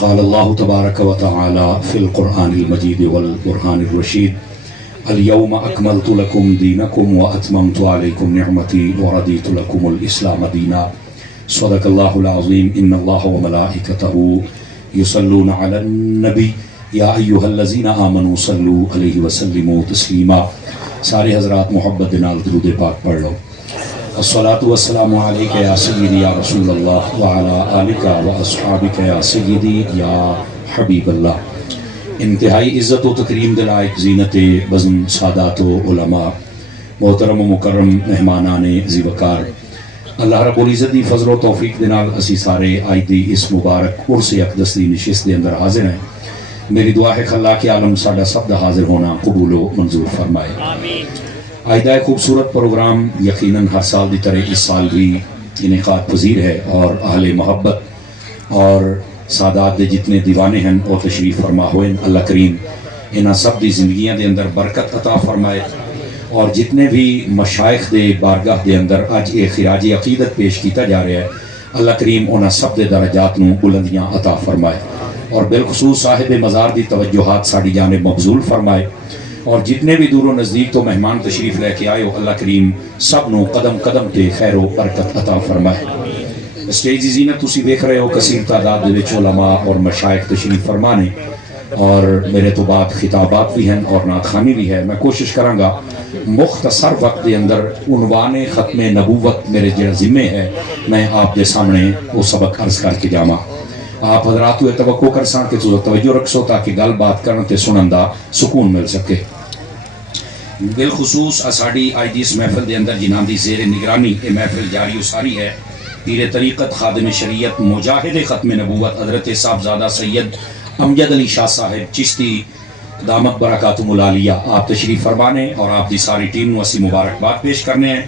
قال اللہ تبارک و تعالی فی القرآن المجید والقرآن الرشید اليوم اکملت لکم دینکم واتممت علیکم نعمتی وردیت لکم الاسلام دینا صدق اللہ العظیم ان اللہ وملائکتہ یصلون علی النبی یا ایہا الذین آمنوا صلوا علیہ وسلموا تسلیما۔ سارے حضرات محبت نال درود پاک پڑھ لو۔ الصلاۃ والسلام علیک یا سیدی یا رسول اللہ وعلی آلک واصحابک یا سیدی یا حبیب اللہ۔ انتہائی عزت و تکریم دے لائق زینت بزم سادات و علماء، محترم و مکرم مہمانان ذی وقار، اللہ رب العزت دی فضل و توفیق دے نال اسی سارے آج دی اس مبارک عرس اقدس دی نشست دے اندر حاضر ہیں۔ میری دعا ہے خلاق عالم ساڈا سب دا حاضر ہونا قبول و منظور فرمائے۔ آج دا خوبصورت پروگرام یقیناً ہر سال دی طرح اس سال بھی انعقاد پذیر ہے، اور اہل محبت اور سادات دے جتنے دیوانے ہیں اور تشریف فرما ہوئے، اللہ کریم انہاں سب دی زندگیاں دے اندر برکت عطا فرمائے، اور جتنے بھی مشائخ دے بارگاہ دے اندر اج ایک خراج عقیدت پیش کیتا جا رہا ہے، اللہ کریم انہاں سب دے درجات نو بلندیاں عطا فرمائے، اور بالخصوص صاحب مزار دی توجہات ساڑی جانب مبذول فرمائے، اور جتنے بھی دور و نزدیک تو مہمان تشریف لے کے آئے ہو، اللہ کریم سب نو قدم قدم تے خیر و برکت عطا فرمائے۔ اسٹیج دی زینت تسی دیکھ رہے ہو، کثیر تعداد دے وچ علماء اور مشائخ تشریف فرمانے، اور میرے تو بعد خطابات بھی ہیں اور نعت خوانی بھی ہے۔ میں کوشش کراں گا مختصر وقت دے اندر عنوان ختم نبوت میرے جڑا ذمہ ہے، میں آپ دے سامنے وہ سبق عرض کر کے جاواں۔ آپ حضرات ہوئے توقع کر سان کہ توجہ رکھو تاکہ گل بات کرن تے سنن دا سکون مل سکے۔ بالخصوص ساڈی آج دی اس محفل دے اندر جنہاں دی زیر نگرانی یہ محفل جاری و ساری ہے، پیر طریقت خادم شریعت مجاہد ختم نبوت حضرت صاحبزادہ سید امجد علی شاہ صاحب چشتی دامت برکاتہم العالیہ، آپ تشریف فرمانے اور آپ دی ساری ٹیم نو اسی مبارکباد پیش کرنے ہیں،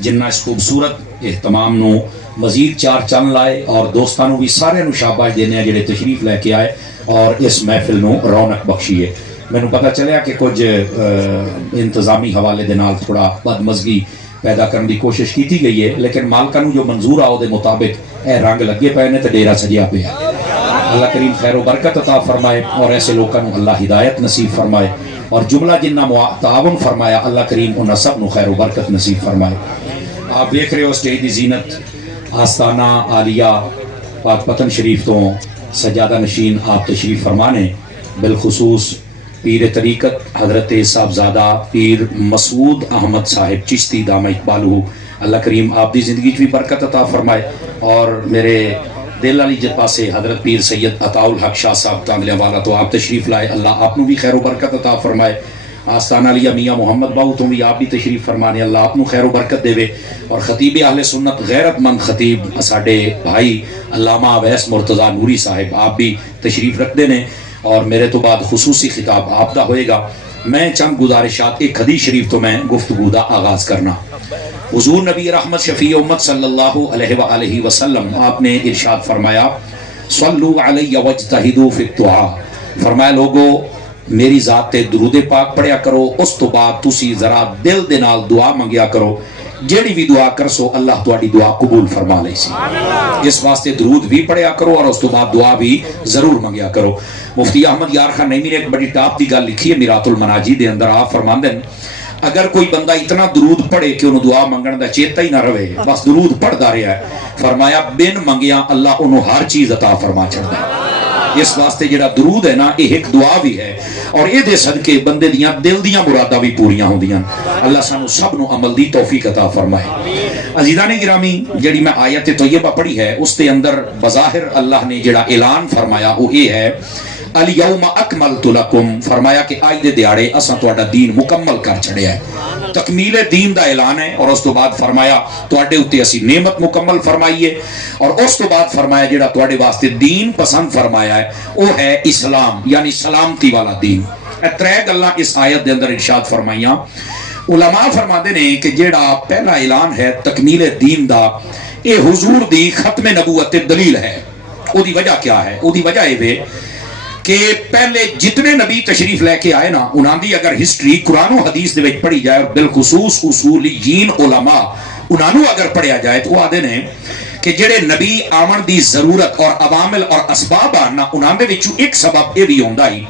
جنہ اس خوبصورت اہتمام نو مزید چار چند لائے، اور دوستانوں بھی سارے نو شاباش دینے ہیں جڑے تشریف لے کے آئے اور اس محفل نو رونق بخشیے۔ میں نے پتہ چلیا کہ کچھ انتظامی حوالے دے نال تھوڑا بدمزگی پیدا کرنے دی کوشش کیتی گئی ہے، لیکن مالکاں نو جو منظور آؤ دے مطابق اے رنگ لگے پے نے تے ڈیرا سجیا پیا۔ اللہ کریم خیر و برکت عطا فرمائے، اور ایسے لوگوں کو اللہ ہدایت نصیب فرمائے، اور جملہ جنہ تعاون فرمایا اللہ کریم انہاں سب نو خیر و برکت نصیب فرمائے۔ آپ دیکھ رہے ہو اسٹیج دی زینت آستانہ عالیہ پاک پتن شریف تو سجادہ نشین آپ تشریف فرمانے، بالخصوص پیر طریقت حضرت صاحبزادہ پیر مسعود احمد صاحب چشتی دامہ اقبالہ، اللہ کریم آپ دی زندگی بھی برکت عطا فرمائے، اور میرے دل علی جت پاسے حضرت پیر سید عطاء الحق شاہ صاحب تاندلیاں والا تو آپ تشریف لائے، اللہ آپ نو بھی خیر و برکت عطا فرمائے۔ آستانہ علیہ میاں محمد باؤ تو بھی آپ بھی تشریف فرمانے، اللہ آپ نو خیر و برکت دے، اور خطیب اہل سنت غیرت مند خطیب ساڈے بھائی علامہ اویس مرتضیٰ نوری صاحب آپ بھی تشریف رکھتے ہیں، اور میرے تو بعد خصوصی خطاب آپ دا ہوئے گا۔ میں چند گزارشات ایک حدیث شریف تو میں گفتگو دا آغاز کرنا۔ حضور نبی رحمت شفیع امت صلی اللہ علیہ وآلہ وسلم آپ نے ارشاد فرمایا، صلو علی واجتہدوا فی الدعاء، فرمایا لوگو میری ذات تے درود پاک پڑھیا کرو، اس تو بعد تسی ذرا دل دے نال دعا منگیا کرو، جیڑی بھی دعا کرسو اللہ تواڈی دعا قبول فرما لے سی۔ اس واسطے درود بھی پڑھیا کرو اور اس تو بعد دعا بھی ضرور منگیا کرو۔ مفتی احمد یار خان نعیمی نے ایک بڑی ٹاپ دی گل لکھی ہے میرات المناجی دے اندر، آپ فرماندے ہیں اگر کوئی بندہ اتنا درود پڑھے کہ انہوں دعا منگن دا چیتا ہی نہ رہے، بس درود پڑھدا رہا ہے، فرمایا بن منگیا اللہ انہوں ہر چیز عطا فرما چھڑدا ہے۔ اس واسطے جڑا درود ہے نا یہ ایک دعا بھی ہے، اور یہ دے صدقے بندے دیاں دل دیاں مراداں بھی پوریاں ہوندیاں۔ اللہ سانو سب نو عمل دی توفیق عطا فرمائے۔ عزیزان گرامی جڑی میں آیت طیبہ پڑھی ہے اس دے اندر بظاہر اللہ نے جڑا اعلان فرمایا وہ یہ ہے، الیوم اکملت لکم، فرمایا کہ آج دے دیاڑے اساں تہاڈا دین مکمل کر چھڑیا ہے، تکمیل دین دا اعلان ہے، اور اس تو بعد فرمایا تواڈے اوتے اسی نعمت مکمل فرمائیے، اور اس تو بعد فرمایا جڑا تواڈے واسطے دین پسند فرمایا ہے وہ ہے اسلام، یعنی سلامتی والا دین۔ اے ترے گلاں اس آیت دے اندر ارشاد فرمائیاں۔ علماء فرماندے نے کہ جڑا پہلا اعلان ہے تکمیل دین دا، یہ حضور دی ختم نبوت دلیل ہے۔ او دی وجہ کیا ہے؟ او دی وجہ یہ کہ پہلے جتنے نبی تشریف لے کے آئے نا انہاں دی اگر ہسٹری قرآن و حدیث دے وچ پڑھی جائے، بالخصوص اصولیین علماء انہاں نو اگر پڑھیا جائے تو آدھے نے کہ جڑے نبی آمن دی ضرورت اور عوامل اور اسباب آنا انہاں دے وچوں ایک سبب یہ بھی ہوندا ہی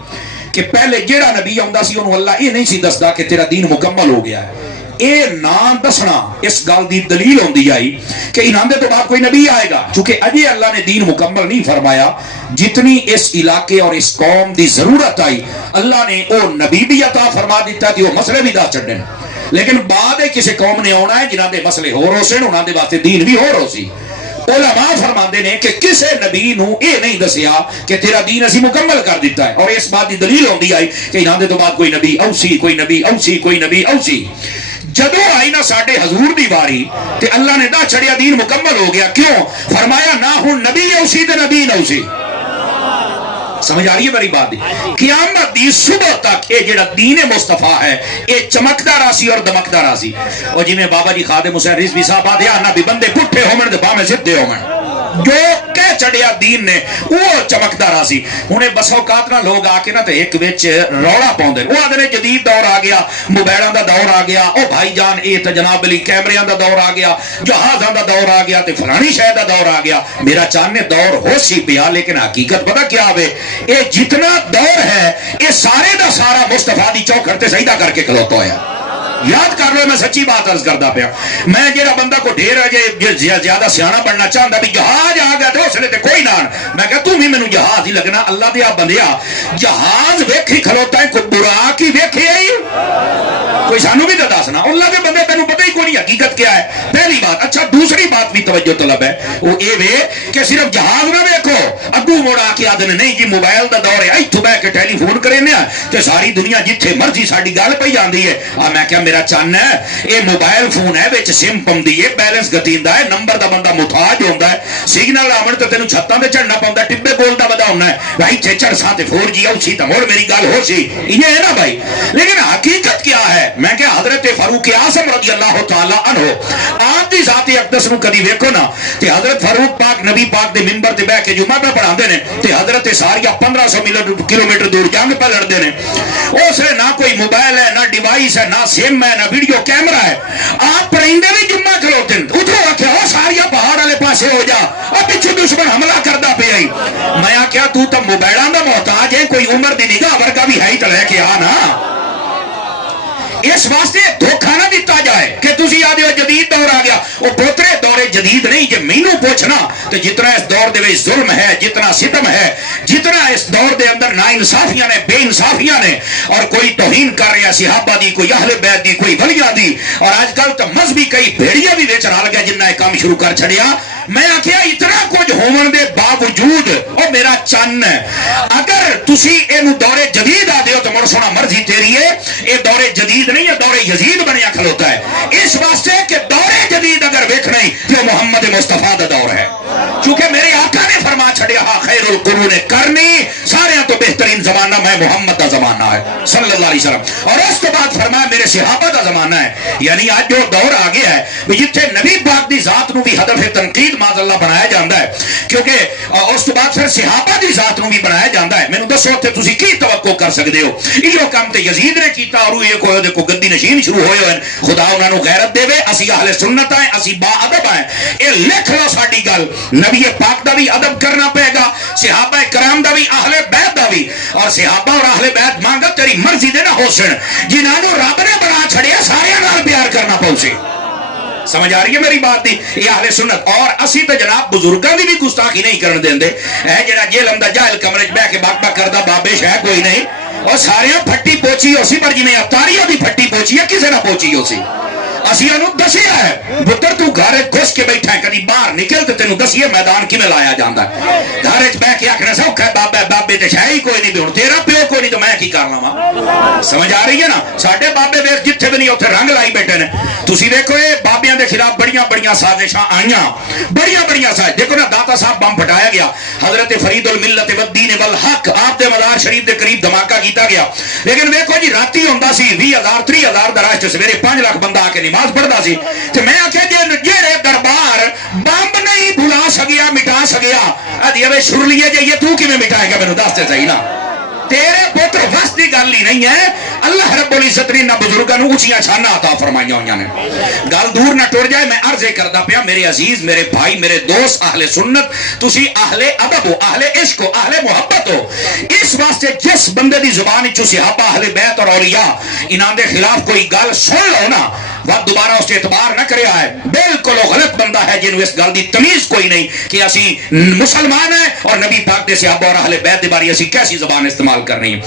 کہ پہلے جڑا نبی آندا سی انہوں اللہ یہ نہیں سی دسدا کہ تیرا دین مکمل ہو گیا ہے. اے نہ دسنا اس گل دی دلیل ہوندی آئی کہ انہاں دے تو بعد کوئی نبی آئے گا، چونکہ اجے اللہ نے دین مکمل نہیں فرمایا. جتنی اس علاقے اور اس قوم دی ضرورت آئی اللہ نے او نبی بھی عطا فرما دیتا کہ وہ مسئلے بھی دس چھڈن. لیکن بعد کسی قوم نے آنا ہے جنہاں دے مسئلے ہو رو سن، انہاں دے واسطے دین بھی ہو رو سی. علماء فرماندے نے کہ کسے نبی نو اے نہیں دسیا کہ تیرا دین اسی مکمل کر دیتا ہے. اور اس بات دی دلیل ہوندی آئی کہ انہاں دے تو بعد کوئی نبی اوسی، کوئی نبی اوسی، کوئی نبی اوسی. جدو آئی نا ساڈے حضور دی باری تے اللہ نے دا چھڑیا دین مکمل ہو گیا. کیوں؟ فرمایا نہ ہن نبی اوسی تے نبی نوسی. سمجھ آ رہی ہے میری بات دی؟ قیامت دی صبح تک یہ جڑا دین مصطفیٰ ہے یہ چمکدا راسی اور دمکدا راسی. اور جی میں بابا جی خادم حسین رضوی صاحب آدھے آنا بھی بندے پٹھے ہومن دے باہیں سدھے ہومن، جو کہہ چڑیا دین نے وہ چمکدا راسی. انہیں بس اوقات نہ لوگ آ کے نا تے ایک وچ روڑا پاؤندے، وہ آدھے نے جدید دور آ گیا، موبائلاں دا دور آ گیا، او بھائی جان اے تے جناب علی کیمریاں دا دور آ گیا، جہازاں دا دور آ گیا تے فلانی شے دا دور آ گیا. میرا چاہنے دور ہو سی پیا، لیکن حقیقت پتہ کیا ہوئے اے جتنا دور ہے اے سارے دا سارا مصطفیٰ دی چوکھٹ تے سجدہ کر کے کھلوتا ہویا. یاد کر لو، میں سچی بات عرض کردا پیا. میں جڑا بندہ کو ڈھیر ہے زیادہ سیاح بننا چاہتا بھی جہاز آ گیا تو اس نے کوئی نہ، میں کہ تم ہی مینوں جہاز ہی لگنا. اللہ دیا بندیا جہاز ویکھی کھلوتا ہے، کوئی براق ہی ویکھے ہی کوئی سانو بھی تو دسنا. اللہ کے بندے تینوں پتہ ہی کوئی نہیں حقیقت کیا ہے. پہلی بات. اچھا دوسری بات بھی توجہ طلب ہے، وہ اے وے کہ صرف جہاز نہ ویکھو اگو موڑ آ کے آدھے نہیں جی موبائل دا دور ہے، ایتھوں بیٹھ کے ٹیلی فون کرینے تے ساری دنیا جتھے مرضی ساڈی گل پئی جاندی ہے. میں کیا میرا چن ہے یہ موبائل فون ہے وچ سم پوندی ہے، بیلنس گتیندا ہے، نمبر دا بندہ محتاج ہوندا ہے، سگنل آون تے تینوں چھتاں تے چڑھنا پوندا، ٹبے گول دا ودا ہونا ہے بھائی تے چڑھ سا تے 4G او سی تے مڑ میری گل ہو سی. یہ ہے نا بھائی. لیکن حقیقت کیا ہے؟ میں کہ حضرت فاروق اعظم رضی اللہ تعالی عنہ آپ دی ذات اقدس نو کدی ویکھو نا تے حضرت فاروق پاک نبی پاک دے منبر تے بیٹھ کے جمعہ پہ پڑھاندے نے تے حضرت ساریہ 1500 کلومیٹر دور جنگ پہ لڑدے نے. اس نے نہ کوئی موبائل ہے، نہ ڈیوائس ہے، نہ سم ہے، نہ ویڈیو کیمرہ ہے. آپ پڑھیندے بھی جمعہ کھلوتے ہیں ادھر آخیا وہ ساریا پہاڑ والے پاسے ہو جا اور پیچھے دشمن حملہ کردا پیا ہی. میں آخیا تو تے موبائلاں دا محتاج ہے، کوئی عمر دی نگاہ ورگا بھی ہے ہی تے لے کے آ نا. اس واسطے دھوکھا نہ دیتا جائے کہ تسی آدھے ہو جدید دور آ گیا. وہ پوترے دور جدید نہیں. جے مینوں پوچھنا تو جتنا اس دور دے وچ ظلم ہے، جتنا ستم ہے، جتنا اس دور دے اندر نا انصافیاں نے، بے انصافیاں نے، اور کوئی توہین کر رہا صحابہ دی، کوئی اہل بیت دی، کوئی ولیاں دی، اور آج کل تو مذہبی کئی بھیڑیاں بھی وچ رل گیا جنہاں یہ کام شروع کر چھڑیا. میں آخیا اتنا کچھ ہون دے باوجود او میرا چن ہے اگر تسی اینو دور جدید آ دیو تو مڑ سونا مرضی تیری ہے. یہ دور جدید نہیں ہے، دور یزید بنیا کھلوتا ہے. اس واسطے کہ دور جدید اگر ویکھنا ہی تو محمد مصطفیٰ دا دور ہے. چونکہ میرے آقا نے فرما چھڑیا ہا خیر القرون کرنی، سارے تو بہترین زمانہ میں محمد دا زمانہ ہے صلی اللہ علیہ وسلم. اور اس کے بعد فرمایا میرے صحابہ دا زمانہ ہے. یعنی آج جو دور آ گیا ہے جتھے نبی پاک دی ذات نو بھی ہدف تنقید معاذ اللہ بنایا جاتا ہے، کیونکہ اس کے بعد پھر صحابہ دی ذات نو بھی بنایا جاتا ہے. مینوں دسو تے تسی کی توقع کر سکتے ہو؟ یہ کام تے یزید نے کیتا اور یہ کوئی دیکھو گدی نشین شروع ہوئے ہوئے. خدا انہاں نو غیرت دے، اسی اہل سنت ہیں، اسی با ادب ہیں. اے لکھ لو ساڈی گل، نبی پاک دا بھی ادب کرنا پے گا، صحابہ کرام دا بھی، اہل بیت دا بھی. اور صحابہ اور اہل بیت مانگا تیری مرضی دے نہ ہو سن، جنہاں نو رب نے بنا چھڑیا سارے نال پیار کرنا پاؤ سی. سمجھ آ رہی ہے میری بات دی؟ یہ اہل سنت. اور اسی تے جناب بزرگاں دی بھی گستاخی نہیں کرن دیندے. اے جڑا جیلم دا جاہل کمرے وچ بیٹھ کے بک بک کردا بابے شے کوئی نہیں، اور سارے پھٹی پوچھی ہو سی، پر جویں اتاریاں دی پھٹی پوچھی ہے کسے نہ پوچھی ہو سی. اسی انہوں دسیا ہے پتر تو گھر گھس کے بیٹھا ہے، کدی باہر نکل تے تینوں دسیے میدان کیویں لایا جاندا ہے. گھر وچ بیٹھ کے آکھنا سوکھا ہے بابا بابے تے شے ہی کوئی نہیں، ہن تیرا پیو کوئی نہیں تو میں کی کر لواں. سمجھ آ رہی ہے نا؟ ساڈے بابے ویکھ جتھے بھی نہیں اوتھے رنگ لائی بیٹھے نے. تسی دیکھو یہ بابیاں دے خلاف بڑیاں بڑیاں سازشاں آئیاں، بڑیاں بڑیاں سازش. دیکھو نا داتا صاحب بم پھٹایا گیا، حضرت فرید الملت والدین والحق آپ دے مزار شریف دے قریب دھماکہ کیتا گیا. لیکن دیکھو جی راتی ہوندا سی 20,000 30,000 دا راہ سویرے 5 لاکھ بندہ آ کے نماز پڑھدا سی. تے میں آخیا جہے دربار بمب نہیں بھلا سکیا مٹا سکیا ادھی شر لیے جائیے تو کیویں مٹائے گا؟ مینوں دس تے صحیح نا. تیرے پتر وس دی گل ہی نہیں ہے. اللہ رب العزت نے نہ بزرگاں نوں اونچیاں شاناں عطا فرمائیاں ہوئیاں نے. گل دور نہ ٹر جائے. میں عرض کردا پیا میرے عزیز میرے بھائی میرے دوست اہل سنت تسی اہل ادب ہو اہل عشق ہو اہل محبت ہو. اس واسطے جس بندے دی زبان وچوں صحابہ اہل بیت اور اولیاء انہاں دے خلاف کوئی گل سن لو نا وہ دوبارہ اس اعتبار نہ کریا ہے. بالکل غلط بندہ ہے جنہوں اس گل دی تمیز کوئی نہیں کہ اسی مسلمان ہیں اور نبی پاک دے صحابہ اور اہل بیت دے بارے اسی کیسی زبان استعمال کر رہی ہیں.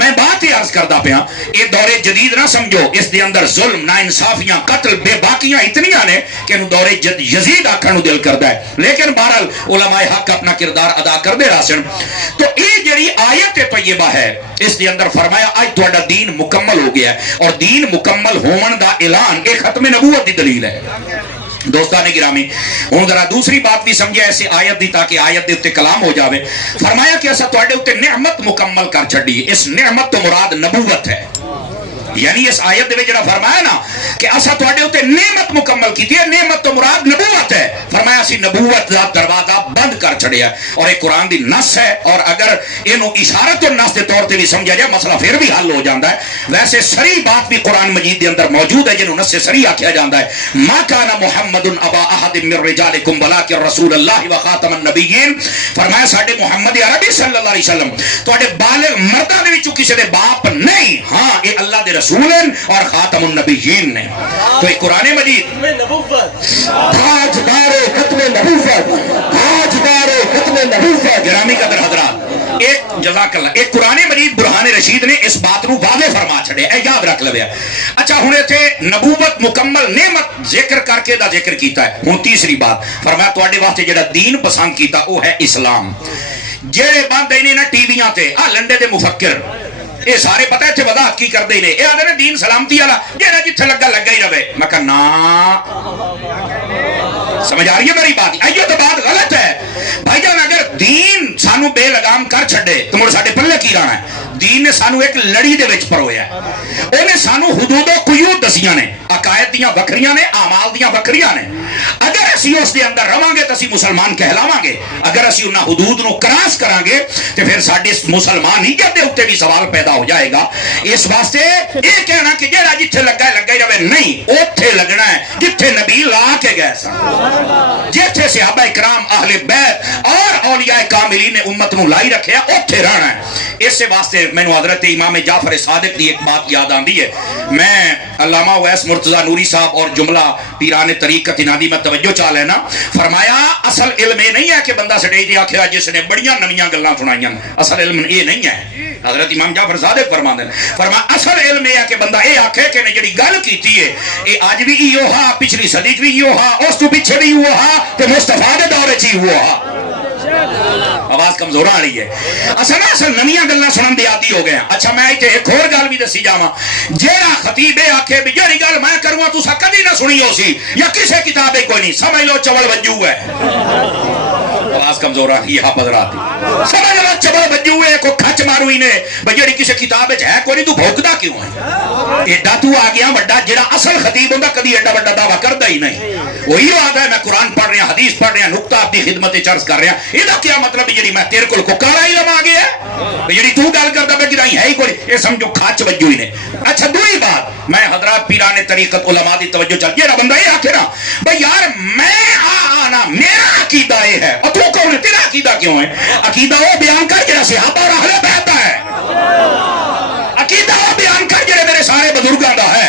میں بات ہی عرض کردا پیا یہ دور جدید نہ سمجھو اس دے اندر ظلم ناانصافیاں قتل بے باقیاں اتنیاں نے کہ انہوں دور یزید آکھن دل کردا ہے. لیکن بہرحال علماء حق اپنا کردار ادا کر دے راسن. تو یہ جڑی آیت طیبہ ہے اس دے اندر فرمایا اج تہاڈا دین مکمل ہو گیا ہے اور دین مکمل ہون دا اعلان ایک ختم نبوت دی دلیل ہے. دوستان گرامی ہوں ذرا دوسری بات بھی سمجھے ایسے آیت دی تاکہ آیت دے اتے کلام ہو جاوے. فرمایا کہ ایسا تواڈے اتے نعمت مکمل کر چھڈی. اس نعمت تو مراد نبوت ہے. یعنی اس آیت دے وچ جڑا فرمایا نا کہ اسا تواڈے اوتے نعمت مکمل کیتی ہے. نعمت تو مراد نبوت ہے. فرمایا اسی نبوت دا دروازہ بند کر چھڑیا اور یہ قرآن دی نص ہے. اور اگر اینو اشارت النص دے طور تے بھی سمجھا جائے مسئلہ پھر بھی حل ہو جاندا ہے. ویسے صریح بات بھی قرآن مجید دے اندر موجود ہے جنوں نص صریح آکھیا جاندا ہے. ما کان محمد ابا احد من رجالکم ولکن رسول اللہ و خاتم النبیین. فرمایا ساڈے محمد عربی صلی اللہ علیہ وسلم تواڈے بالغ مرداں دے وچوں کسے دے باپ نہیں. ہاں یہ اللہ دے رسول اور خاتم النبیین نے. تو یہ قرآن مجید تاجدار ختم نبوت تاجدار ختم نبوت. گرامی قدر حضرات ایک جزاک اللہ ایک قرآن مجید برہان رشید نے اس بات نو واضح فرما چھڑے. اے یاد رکھ لویا. اچھا ہن ایتھے نبوت مکمل نعمت ذکر کر کے دا ذکر کیتا ہے. ہن تیسری بات فرمایا تواڈے واسطے جڑا دین پسند کیتا وہ ہے اسلام. جڑے بندے نے نا ٹی ویاں تے لنڈے دے مفکر یہ سارے پتہ ہے وضاحت کی کرتے ہیں. یہ آدھے دین سلامتی والا جہاں جتھے لگا لگا ہی رہے. میں کہا نا سمجھ آ رہی ہے میری بات. ایو تو بات غلط ہے بھائی جان. اگر دین سانو بے لگام کر چھڑے تو مڑ ساڈے پلے کی رہنا ہے. دین نے سانو ایک لڑی دے وچ پرویا ہے. انہیں سانو حدود و قیود دسیاں نے. عقائد دیاں وکھریاں نے اعمال دیاں وکھریاں نے. اگر اسی اس دے اندر رواں گے تو اسی مسلمان کہلاواں گے. اگر اسی انہاں حدود نو کراس کران گے تو پھر ساڈے مسلمانیت دے اوتے بھی سوال پیدا ہو جائے گا. اس واسطے یہ کہنا کہ جہاں جتھے لگا ہے لگا ہی رہے نہیں. اوتھے لگنا ہے جتھے نبی لا کے گئے سن. جتھے صحابہ اکرام اہل بیت اور اولیاء کاملین نے امت نو لائی رکھیا اوتھے رہنا ہے. اس واسطے میں حضرت امام جعفر صادق کی ایک بات یاد آندی ہے. میں علامہ اویس مرتضی نوری صاحب اور جملہ پیران طریقت انہاں دی میں توجہ چاہ لینا. فرمایا اصل علم یہ نہیں ہے کہ بندہ سٹیج تے آکھیا جس نے بڑیاں نویاں گلاں سنائیاں. اصل علم یہ نہیں ہے. حضرت امام جعفر صادق فرماندے ہیں فرمایا اصل علم یہ ہے کہ بندہ یہ آکھے کہ نے جڑی گل کیتی ہے یہ اج بھی ایو ہا پچھلی صدی وچ بھی ایو ہا اس تو پیچھے بھی ایو ہا تے مصطفیٰ دے دور وچ ایو ہا. آواز کمزور آ رہی ہے. اصل نویاں گلاں سنن دے عادی ہو گئے ہیں. اچھا میں ایتھے ایک اور گل بھی دسی جاواں. جیڑا خطیب اے آکھے بھی جڑی گل میں کرواں تساں کدی نہ سنی ہو سی یا کسے کتاب کوئی نہیں سمجھ لو چول وجو ہے. آواز کمزور آ رہی ہے حضرات. سمجھ لو چول وجو ہے کو کھچ مارو ہی نے بھئی جڑی کسے کتاب وچ ہے کوئی نہیں تو بھوکدا کیوں ہے. ایڈا تو آ گیا بڑا جڑا اصل خطیب ہوندا کدی ایڈا بڑا دعویٰ کردا ہی نہیں. وہی آتا ہے میں قرآن پڑھ رہا حدیث پڑھ رہا نقطہ اپنی خدمت چرچ کر رہا. یہ کیا مطلب جی میں تیرے کو کارا علم آ گیا جی تو گل کرتا پہ کہ ہے ہی کوئی. یہ سمجھو کھچ وجو ہی نے. اچھا دوسری بات میں حضرات پیران طریقت علماء دی توجہ چل یہ بندہ یہ آخر نا بھائی یار میں آنا میرا عقیدہ یہ ہے اور تو کون ہے تیرا عقیدہ کیوں ہے. عقیدہ وہ بیان کر جڑا صحابہ اور اہل بیت ہے. عقیدہ وہ بیان کر جڑے میرے سارے بزرگاں دا ہے.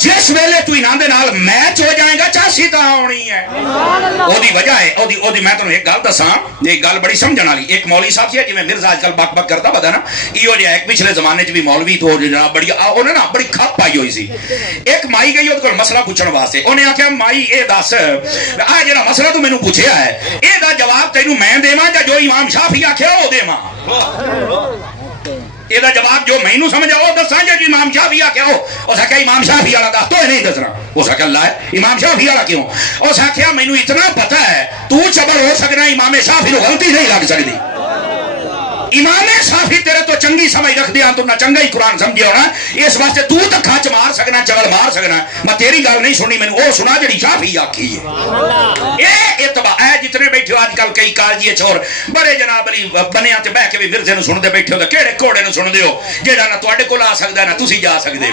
جس ویلے تو انہاں دے نال میچ ہو جائے گا چاسی تا ہونی ہے. او دی وجہ ہے او دی میں تانوں ایک گل دساں یہ گل بڑی سمجھن والی. ایک مولوی صاحب سی جویں مرزا اج کل بک بک کرتا پتا نا ایو جہا ایک پچھلے زمانے چ بھی مولوی تو جناب بڑی انہاں نا بڑی کھپ پائی ہوئی سی. ایک مائی گئی اودے کول مسئلہ پوچھن واسطے. انہیں آکھیا مائی اے دس آ جڑا مسئلہ تو مینوں پوچھیا ہے اے دا جواب تینوں میں دیواں یا جو امام شافعی آکھیا او دیواں. یہ جواب جو مینوں سمجھ آؤ دساں جی امام شافعی آ کے آؤ. اس آخیا امام شافعی والا دس تو نہیں دسنا. اس آخیا اللہ ہے امام شافعی والا کیوں. اس آخیا مینوں اتنا پتا ہے تو چبر ہو سکنا امام شافعی نو غلطی نہیں لگ سکتی. امام شافعی تیرے تو چنگی سمجھ رکھ دیا تو نہ چنگا ہی قرآن سمجھے ہونا اس واسطے تو کھچ مار سکنا چگل مار سکنا میں تیری گل نہیں سنی میں وہ سنا جڑی شافعی آکھی ہے اے اتباع اے جتنے بیٹھے ہو آج کل کئی کالجی چھوڑ بڑے جناب علی بنیا تے بہ کے بھی ورثے نو سن دے بیٹھے ہو تے کیڑے گھوڑے نو سن دے ہو جیڑا نہ تواڈے کول آ سکدا ہے نہ تسی جا سکدے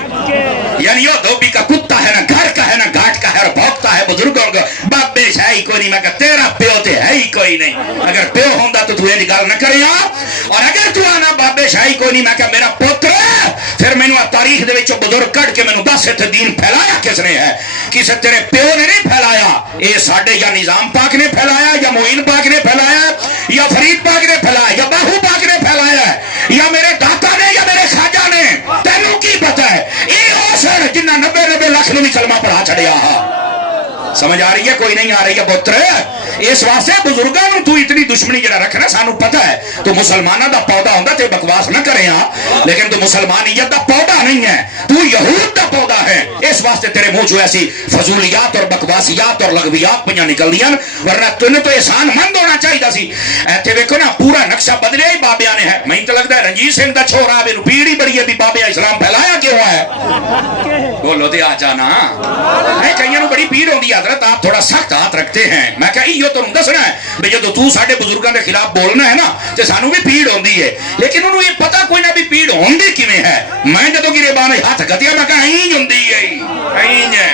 یعنی وہ دھوبی کا کتا ہے نہ گھر کا ہے نہ گھاٹ کا ہے اور بھوکتا ہے بزرگوں کا بابے ہے ہی کوئی نہیں میں کہ تیرا پیو تے ہے ہی کوئی نہیں اگر پیو ہوندا تو یہ گل نہ کرے اور اگر تو آنا بابے شاہی کوئی نہیں میں کہ میرا پتر پھر مینوں تاریخ دے وچوں بزرگ کڈ کے مینوں دس تے دین پھیلایا کس نے ہے کسے تیرے پیو نے نہیں پھیلایا اے ساڈے یا نظام پاک نے پھیلایا یا معین پاک نے پھیلایا یا فرید پاک نے پھیلایا یا باہو پاک نے پھیلایا یا میرے داتا نے یا میرے خواجہ نے تینوں کی پتہ ہے اے او سر جنہ 90 لاکھ نو بھی کلمہ پڑھا چھڑیا سمجھ آ رہی ہے کوئی نہیں آ رہی ہے پتر اس واسطے بزرگاں نوں تو اتنی دشمنی جڑا رکھنا سانو پتہ ہے تو مسلماناں دا پودا ہوندا تے بکواس نہ کرے ہاں لیکن تو مسلمانیت دا پودا نہیں ہے تو یہود دا پودا ہے اس واسطے تیرے منہ چوں ایسی فضولیات اور بکواسیات اور لغویات پہ نکلدیاں ورنہ تینوں تو احسان مند ہونا چاہیے سی ایتھے ویکھو نا پورا نقشہ بدلیا ہی بابیاں نے ہے میں تو لگتا ہے رنجیت سنگھ دا چھوڑا میرے پیڑھی بڑی ہے بھی بابے اسلام پھیلایا کیوں ہے بولو تے آ جانا نہیں کئیاں نوں بڑی پیڑ ہوندی ہے حضرت آپ تھوڑا سخت ہاتھ رکھتے ہیں میں کہ یہ تو دسنا ہے بھئی جدو تو ساڈے بزرگاں دے خلاف بولنا ہے نا تے سانو بھی پیڑ ہوندی ہے لیکن انہوں یہ پتہ کوئی نہ بھی پیڑ ہوندی کیویں ہے میں جدو گریبان ہاتھ گتیا میں کہ اینج ہوندی ہے اینج ہے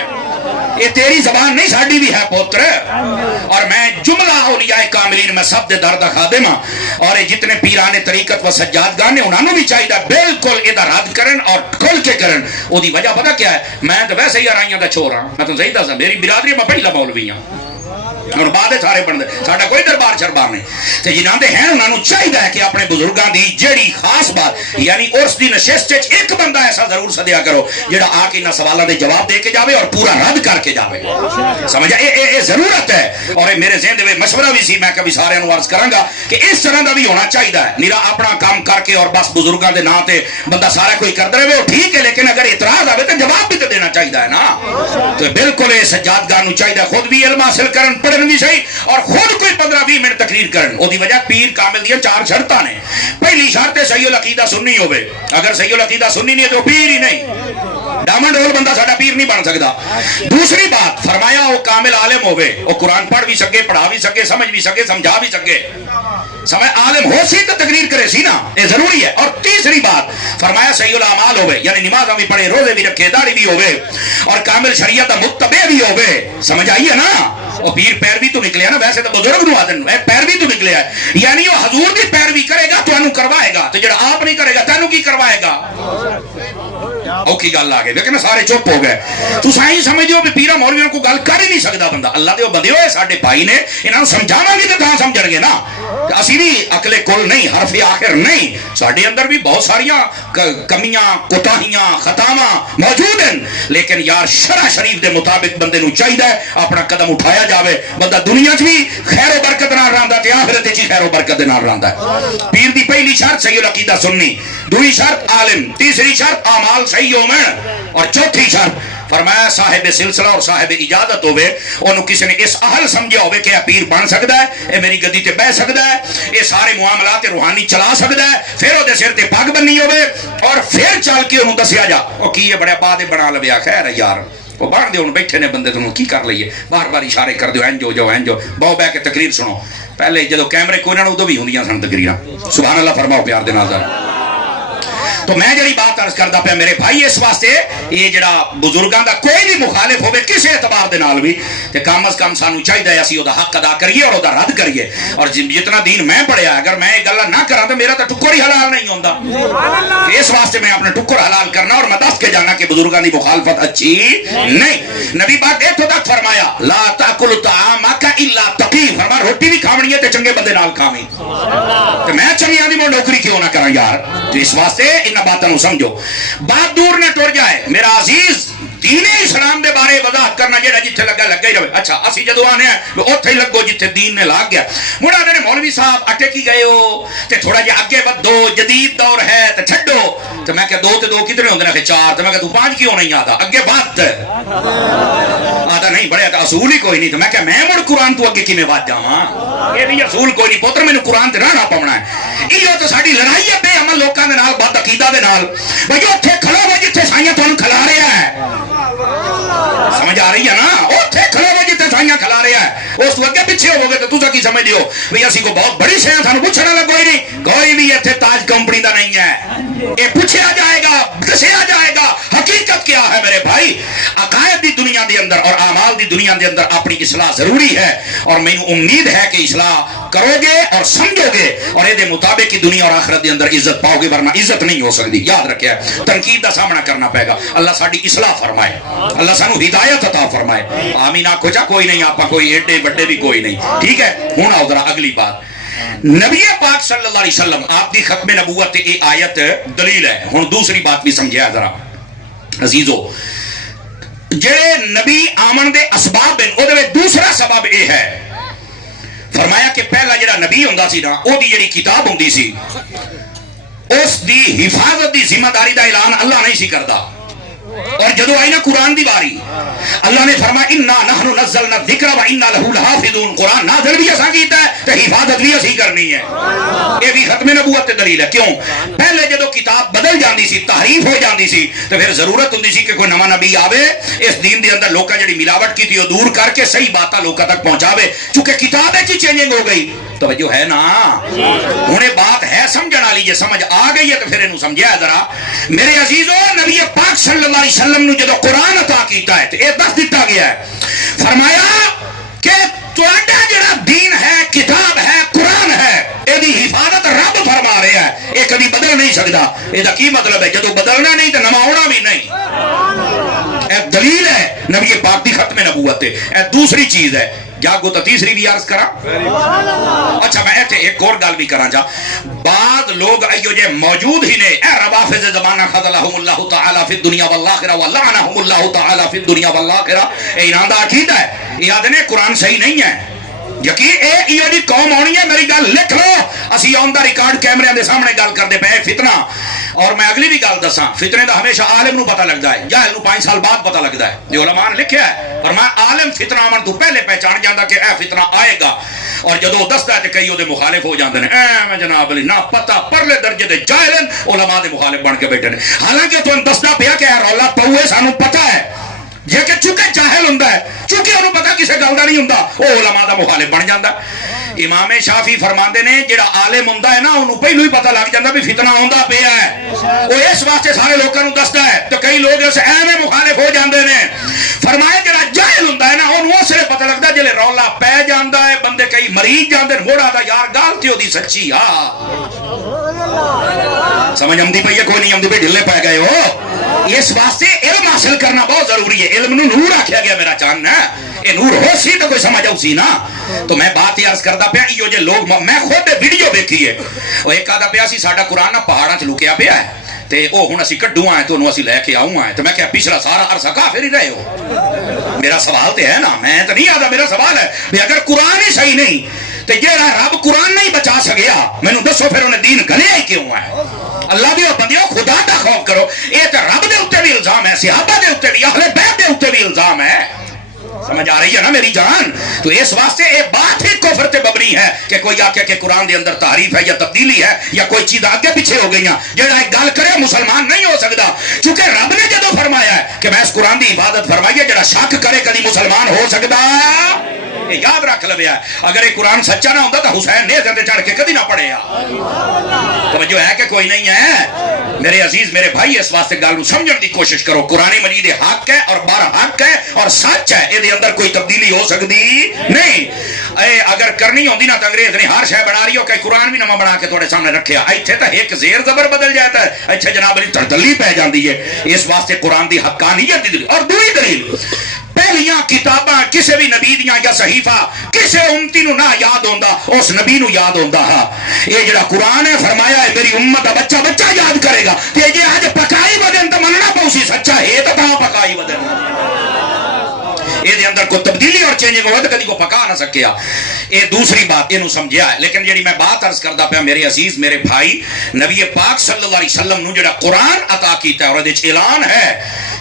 یہ تیری زبان نہیں ساڈی بھی ہے پوتر اور میں جملہ اولیاء کاملین میں سب دے درد خادم ہاں اور جتنے پیران طریقت و سجادگاہ نے انہوں بھی چاہیے بالکل یہ رد کرن اور کھل کے کرن او دی وجہ پتہ کیا ہے میں تو ویسے ہی آرائیاں دا چھوڑ رہا میں تو صحیح دساں میری برادری میں پہلا مولوی ہاں اور بعد سارے بندے ساڈا کوئی دربار شربار نہیں تے جنہاں دے ہیں انہاں نوں چاہیے کہ اپنے بزرگاں دی جڑی خاص بات یعنی عرس دی نشست وچ ایک بندہ ایسا ضرور سدیا کرو جڑا آ کے انہاں سوالاں دے جواب دے کے جاوے اور پورا رد کر کے جاوے سمجھا اے ضرورت ہے اور میرے ذہن دے مشورہ بھی سی میں کبھی سارے نوں عرض کراں گا کہ اس طرح دا بھی ہونا چاہیے میرا اپنا کام کر کے اور بس بزرگاں دے نام تے بندہ سارا کوئی کردا رہے وہ ٹھیک ہے لیکن اگر اعتراض آوے تے جواب بھی تے دینا چاہیے ہے نا تو بالکل اے سجادگاہ نوں چاہیے خود بھی علم حاصل کرن پڑھن بھی صحیح اور خود کوئی 15-20 منٹ تقریر کرن او دی وجہ پیر کامل دی 4 شرطاں نے پہلی شرط ہے صحیح العقیدہ سنی ہوے اگر صحیح العقیدہ سنی نہیں ہے تو پیر ہی نہیں ڈامنڈ ہول بندہ ساڈا پیر نہیں بن سکدا دوسری بات فرمایا وہ کامل عالم ہوے وہ قرآن پڑھ بھی سکے پڑھا بھی سکے سمجھ بھی سکے سمجھا بھی سکے سمجھ عالم ہو سی تو تقریر کرے سی نا یہ ضروری ہے اور تیسری بات فرمایا صحیح الاعمال ہوے یعنی نماز بھی پڑھے روزے بھی رکھے داڑھی بھی ہوے اور کامل شریعت کا متبع بھی ہوے سمجھ آئیے نا وہ پیر پیروی تو نکلیا نا ویسے تو بزرگ نو آدن پیروی تو نکلیا ہے یعنی وہ حضور کی پیروی کرے گا تو انو کروائے گا تو جڑا آپ نہیں کرے گا تینو کی کروائے گا اوکھی گل آ گئی لیکن سارے چپ ہو گئے تو سائیں سمجھ ہو بھی پیرا مولویوں کو گل کر ہی نہیں سکتا بندہ اللہ دے وہ بندے ہوئے ساڈے بھائی نے انہاں سمجھاواں گے تے کہاں سمجھن گے نا اسی بھی عقل کل نہیں حرف آخر نہیں ساڈے اندر بھی بہت ساریاں کمیاں کوتاہیاں خطاواں موجود ہیں لیکن یار شرع شریف دے مطابق بندے نو چاہیے اپنا قدم اٹھایا جاوے بندہ دنیا چ بھی خیر و برکت نال رہندا تے آخرت وچ خیر و برکت نال رہندا ہے پیر دی پہلی شرط صحیح العقیدہ سننی دوسری شرط عالم تیسری شرط اعمال صحیح ہون اور چوتھی شرط فرمایا صاحب سلسلہ اور صاحب اجازت ہوئے انہوں کسی نے اس اہل سمجھا ہوئے کہ پیر بن سکتا ہے اے میری گدی تے بہ سکتا ہے اے سارے معاملات روحانی چلا سکتا ہے پھر وہ سر تے پگ بننی ہوئے اور پھر چل کے انہوں دسیا جا وہ کی بڑے بعد بنا لویا خیر ہے یار وہ باہر دے ہوں بیٹھے نے بندے تمہیں کی کر لئیے بار بار اشارے کر دیو اینجو جو اینجو بہو بہ کے تقریر سنو پہلے جدو کیمرے کوئی نہ ادو بھی ہوندیاں سن تقریراں سبحان اللہ فرماؤ پیار دے ناظر تو میں جڑی بات عرض کردا پیا میرے بھائی اس واسطے یہ جڑا بزرگاں دا کوئی بھی مخالف ہوے کسی اعتبار دے نال بھی تے کم از کم سانو چاہیے اسی او دا حق ادا کریے اور او دا رد کریے اور جتنا دین میں پڑھیا اگر میں یہ گلاں نہ کراں تے میرا تے ٹکر ہی حلال نہیں ہوندا اس واسطے میں اپنے ٹکر حلال کرنا اور میں دس کے جانا کہ بزرگاں دی مخالفت اچھی نہیں نبی پاک ایتھوں تک فرمایا لا تاکل طعامک الا تقی فرمایا روٹی بھی کھاونی ہے تے چنگے بندے نال کھاویں تے میں چنگیاں دی نوکری کیوں نہ کراں یار تو اس واسطے ان باتوں سمجھو بات دور نہ ٹر جائے میرا عزیز دین اسلام دے بارے وضاحت کرنا جڑا جتھے لگا ہی رہے اچھا اسی جدو آنے ہیں اوتھے ہی لگو جتھے دین نے لاگ گیا مڑا دے مولوی صاحب اٹے کی گئے ہو تے تھوڑا جہا اگے ودو جدید دور ہے تے چھڈو تے میں کہ دو تے دو کتنے ہوندے نے 4 تے میں کہ تو 5 کیوں نہیں آتا اگے بات آتا نہیں بڑے اصول ہی کوئی نہیں تو میں کہ میں مڑ قرآن تو اگے کیویں واد جاواں یہ بھی اصول کوئی نہیں پتر مینوں قرآن تے رہنا پونا ہے ایو تو ساڈی لڑائی ہے بے عمل لوکاں دے نال بد عقیدہ دے نال بھئی اوتھے کھڑو ہو جتھے سائیاں تانوں کھلا رہا ہے، سمجھ آ رہی ہے نا؟ اوتھے کھڑو ہو جتھے سائیاں کھلا رہا ہے، اس تو اگے پیچھے ہوو گے تو تساں کی سمجھ دیو بھئی اسی کو بہت بڑی شے سانوں پوچھنا لگا کوئی بھی ایتھے تاج کمپنی دا نہیں ہے، یہ پوچھا جائے گا، دسیا جائے گا حقیقت کیا ہے میرے بھائی۔ عقائد دی دنیا دے اندر اور اعمال دی دنیا دے اندر اپنی اصلاح ضروری ہے، اور مینوں امید ہے کہ اصلاح کرو گے اور سمجھو گے اور یہ مطابق کی دنیا اور آخرت دے اندر عزت پاؤ گے، ورنہ عزت نہیں ہو سکتی۔ یاد رکھیا تنقید دا سامنا کرنا پائے گا۔ اللہ ساڈی اصلاح فرمائے، اللہ سانو ہدایت عطا فرمائے، آمین آکھو جا کوئی نہیں، آپا کوئی ایڈے بڑے بھی کوئی نہیں، ٹھیک ہے۔ ہن آؤ ذرا اگلی بات، نبی پاک صلی اللہ علیہ وسلم آپ دی ختم نبوت تے یہ آیت دلیل ہے۔ ہن دوسری بات بھی سمجھیا ذرا عزیزو، جڑے نبی آمن دے اسباب ہیں، او دے دوسرا سبب یہ ہے، فرمایا کہ پہلا جڑا نبی ہوندا سی نا، او دی جڑی کتاب ہوندی سی، اس دی حفاظت دی ذمہ داری دا اعلان اللہ نہیں سی کردا، اور جدو آئی نا قرآن دی باری، اللہ نے فرمایا انا نحن نزلنا الذکر و انا لہ لحافظون، قرآن نازل بھی ایسا کیتا ہے تو حفاظت بھی ایسی کرنی ہے۔ یہ بھی ختم نبوت تے دلیل ہے۔ کیوں؟ پہلے جدو کتاب بدل جاندی سی، تحریف ہو جاندی سی، تو پھر ضرورت ہوندی سی کہ کوئی نواں نبی آوے، اس دین دے اندر لوکاں جڑی ملاوٹ کی تھی وہ دور کر کے صحیح باتاں لوکاں تک پہنچاوے، چونکہ کتاب ہی چینجنگ ہو گئی۔ توجہ ہے نا؟ ہن بات ہے سمجھن والی، جے سمجھ آ گئی ہے تو پھر اینو سمجھیا ذرا میرے عزیزو۔ نبی پاک صلی اللہ علیہ وسلم نو جدو قرآن عطا کیتا ہے تو یہ دس دیتا گیا ہے، فرمایا کہ تہاڈا جڑا دین ہے، کتاب ہے، قرآن ہے، یہ حفاظت رب فرما رہا ہے، یہ کبھی بدل نہیں سکتا۔ یہ کی مطلب ہے؟ جدو بدلنا نہیں تو نواں ہونا بھی نہیں۔ اے دلیل ہے نبی پاک دی ختم نبوت ہے۔ اے دوسری چیز ہے، جاگو تو تیسری بھی عرض کرا۔ اچھا میں ایتھے ایک اور گل بھی کراں جا، بعض لوگ ایو جے موجود ہی نے، اے روافض زمانہ خذلہم اللہ تعالی فی الدنیا والآخرہ ولعنہم اللہ تعالی فی الدنیا والآخرہ، اے انہاں دا عقیدہ ہے، یاد نے قرآن صحیح نہیں ہے۔ یقین یہ جی قوم آنی ہے، میری گل لکھ لو، اسی آن دا ریکارڈ کیمرے دے سامنے گل کرتے پے فتنہ۔ اور میں اگلی بھی گل دساں، فتنے دا ہمیشہ عالم نو پتہ لگتا ہے، جاہل نو 5 سال بعد پتہ لگتا ہے۔ جو علماء نے لکھیا ہے، اور میں عالم فتنہ آمن تو پہلے پہچان جاندا کہ اے فتنہ آئے گا، اور جدو دستا ہے تو کئی وہ مخالف ہو جاندے ہیں، میں جناب علی نہ پتہ پرلے درجے دے جاہل علماء دے مخالف بن کے بیٹھے ہیں، حالانکہ تمہیں دستا پیا کہ اے رولا پوے سانو پتہ ہے، جے کہ چونکہ جاہل ہوندا ہے، چونکہ انہوں پتہ کسے گل دا نہیں ہوندا، وہ علماء دا مخالف بن جاندا۔ امام شافعی فرماندے نے جڑا عالم ہوندا ہے نا، انہوں پہلو ہی پتہ لگ جاندا بھی فتنہ ہوندا پیا ہے، وہ اس واسطے سارے لوکاں نوں دسدا ہے، تو کئی لوگ اس ایویں مخالف ہو جاندے نے۔ فرمایا جڑا جاہل ہوندا ہے نا، انہوں اس لیے پتہ لگدا جلے رولا پے جاندا ہے، بندے کئی مریض جاندے نے، موڑا دا یار گل تے اودی سچی آ، سمجھ آمدی پئی ہے کوئی نہیں آمدی پئی؟ ڈھلے پے گئے ہو۔ اس واسطے علم حاصل کرنا بہت ضروری ہے۔ علم نو نور آکھیا گیا میرا چان ہے، یہ نور ہو سی تو کوئی سمجھ آؤ سی نا۔ تو میں بات یہ عرض کردا پیا، ایو جے لوگ، میں خود ویڈیو دیکھی ہے، وہ ایک آدھا پیا سی ساڈا قرآن نہ پہاڑاں چ لکیا پیا ہے، تے او ہن اسی کڈو آئے تو انہوں اسی لے کے آؤں آئے، تو میں کہا پچھلا سارا عرصہ کافر ہی رہے ہو۔ میرا سوال تے ہے نا، میں تو نہیں آدھا، میرا سوال ہے بھی اگر قرآن ہی صحیح نہیں تو جیڑا رب قرآن نہیں بچا سکیا، مینوں دسو پھر انہیں دین گلیا ہی کیوں ہے؟ اللہ دیو بندیو خدا دا خوف کرو۔ یہ تو رب دے اوتے بھی الزام ہے، صحابہ دے اوتے بھی، اہل بیت دے اوتے بھی الزام ہے، سمجھ آ رہی ہے نا میری جان؟ تو اس واسطے یہ بات ہی کفر تے مبنی ہے کہ کوئی آکھے کہ قرآن دے اندر تعریف ہے یا تبدیلی ہے یا کوئی چیز آگے پیچھے ہو گئی ہیں، جڑا ایک گل کرے مسلمان نہیں ہو سکتا، چونکہ رب نے جدو فرمایا ہے کہ میں اس قرآن دی عبادت فرمائی ہے، جڑا شک کرے کدی مسلمان ہو سکتا ہے؟ یاد رکھ لیا، اگر یہ قرآن سچا نہ ہوتا تو حسین نے زندے چڑھ کے کدی نہ پڑھے۔ توجہ ہے کہ کوئی نہیں ہے میرے عزیز میرے بھائی؟ اس واسطے گل سمجھن دی کوشش کرو، قرآن مجید حق ہے اور بار حق ہے اور سچ ہے، یہ اندر کوئی تبدیلی ہو سکتی نہیں۔ اگر کرنی ہوندی نا تو انگریز نے ہر شے بنا رہی ہو کہ قرآن بھی نواں بنا کے تھوڑے سامنے رکھیا، ایتھے تو ایک زیر زبر بدل جاتا ہے، ایتھے جناب علی تردلی پہ جاندی ہے۔ اس واسطے قرآن دی حقانیت دی دلیل۔ اور دوسری دلیل، پہلیاں کتاباں کسے بھی نبی دیاں یا صحیفہ کسے امتی نو نہ یاد ہوندا، اس نبی نو یاد ہوندا ہا۔ یہ جڑا قرآن ہے فرمایا ہے میری امت دا بچہ بچہ یاد کرے گا، تے جے اج پکائی ودن تو مننا پوسی سچا ہے تو تاں پکائی ودن، یہ اندر کوئی تبدیلی اور چینجنگ ہو تو کدی کو پکا نہ سکیا۔ یہ دوسری بات یہ سمجھیا ہے۔ لیکن جڑی میں بات عرض کردا پیا میرے عزیز میرے بھائی، نبی پاک صلی اللہ علیہ وسلم نو جڑا قرآن عطا کیتا ہے اور ادے اعلان ہے